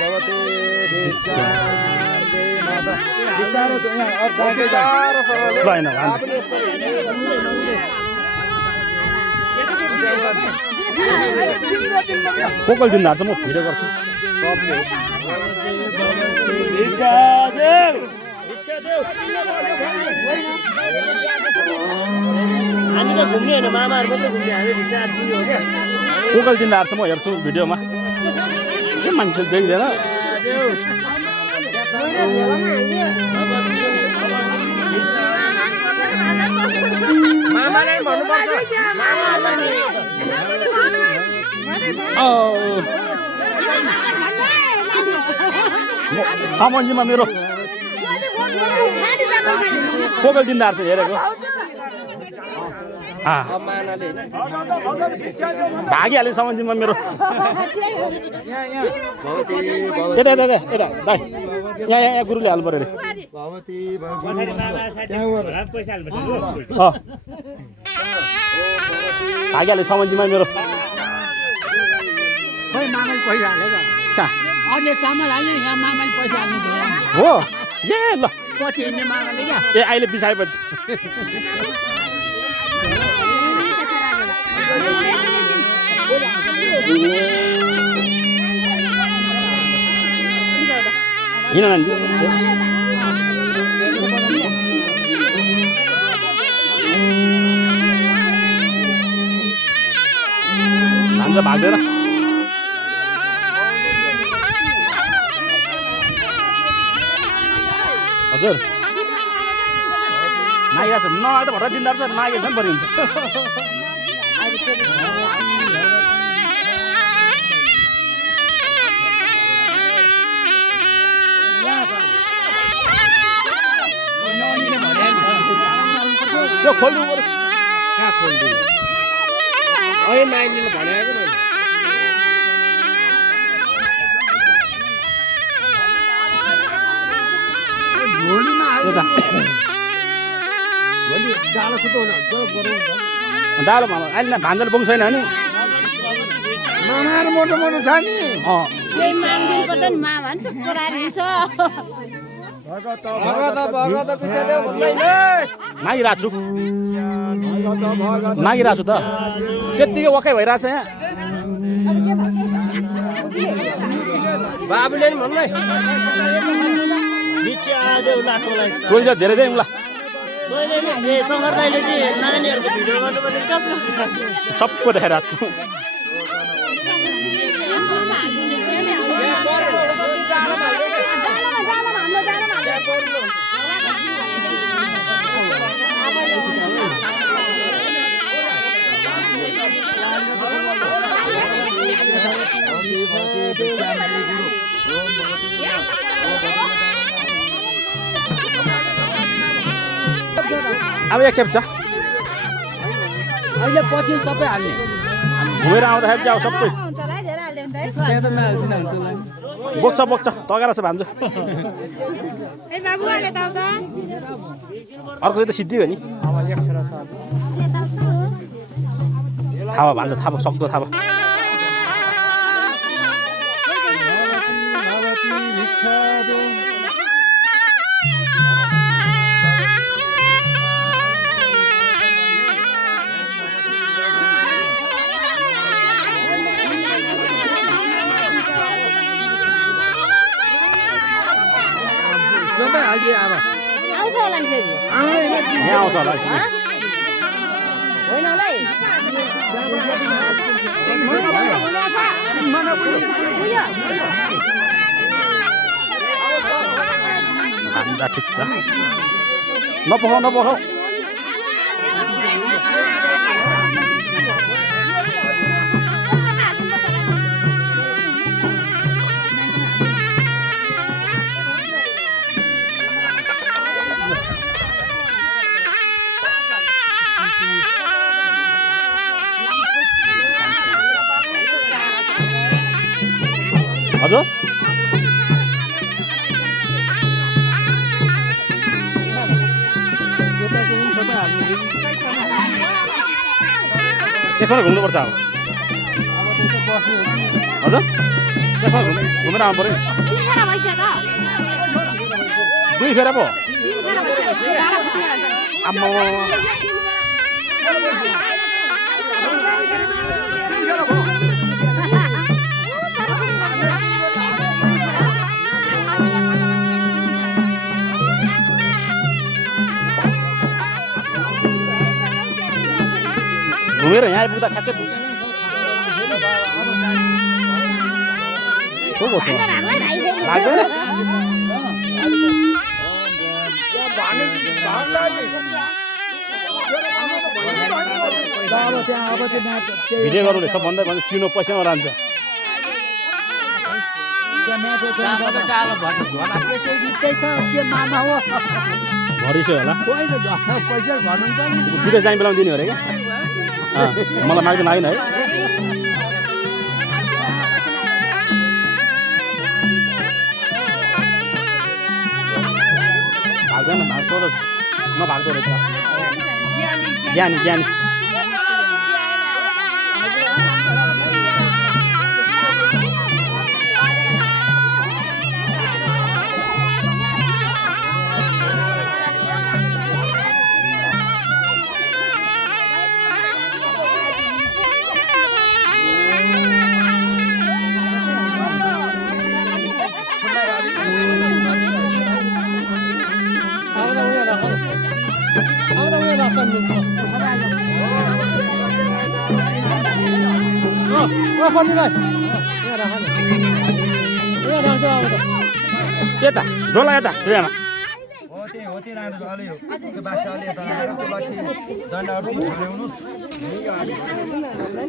भवती बिस्तारो कोकल दिनदार चाहिँ म भिडियो गर्छु हामी त घुम्ने होइन मामाहरू मात्रै घुम्ने हामी रिचार्ज दिने हो क्या कोकल दिनदार चाहिँ म हेर्छु भिडियोमा के मान्छे देख्दैन मामालाई भन्नुपर्छ सामानजीमा मेरो कोकल दिनदार चाहिँ हेरेको भागिहालेँ सामानजीमा मेरो यता यता यता यता दाइ यहाँ गुरुले हाल्नु पऱ्यो अरे भागिहालेँ सामानजीमा मेरो खोइ मामाले पैसा हालेको अरूले चामल हाल्ने यहाँ मामाले पैसा हाल्ने हो ए ल पछि हिँड्ने मामाले क्या ए अहिले बिसाएपछि हिँड नानी भान्जा भाग्दैन हजुर मागिरहेको छ नआए त भर्खर दिनदार छ मागे झन् बढी हुन्छ यो खोलिदिनु पर्यो कहाँ खोलिदिनु अहिले नाइलिनु भनेको मैले डालो मामा अहिले भान्जाले बोक्नु छैन नि मामाहरू मोटो मोटो छ नि यही माग्दिनु पर्छ नि मामा नि चुप गरेर हिँड्छ मागिरहेको छु त त्यत्तिकै वकै भइरहेछ यहाँ बाबुले नि भन्नु टोली चाहिँ धेरै देऊ ल शङ्कर दाइले चाहिँ नानीहरूको भिडियो गर्नुपर्ने कसको सबको देखाइरहेको छु अब यहाँ खेप्छ अहिले पछि सबै हाल्ने घुमेर आउँदाखेरि चाहिँ अब सबै बोक्छ तगाएर छ भान्जो अर्को चाहिँ त सिद्धियो नि थाहा भयो भान्जो थाहा भयो सक्दो थाहा भयो सबै हालिदिए अब आउँछ होला नि फेरि आउँदैन यहाँ आउँछ होला होइन होला है भान्जा ठिक छ नपखाऊ हजुर एकपल्ट घुम्नुपर्छ अब हजुर घुमेर आउनु पऱ्यो नि। 3 फेरा भइसक्यो 2 फेरा पो 3 फेरा भइसक्यो गाडा फुट्ने हुन्छ आम्मा घुमेर यहाँ आइपुग्दा ठ्याक्कै पुग्छ को बस्छ लाग्दैन भिडियो गरौँ सब भन्दै भन्दै चिनो पैसामा रहन्छ भरिसक्यो होला पैसा भर्नु त विदेश जाने बेलामा दिने अरे क्या मलाई माग्दैन आएन है भाग्दैन भाग्छ नभाग्दो रहेछ ज्ञानी ज्ञानी यता झोला यता यहाँ हो त्यही लानु अलि त्यो बाक्सा अलि यता राखेर त्यो लट्ठी डन्डाहरू ल्याउनुहोस्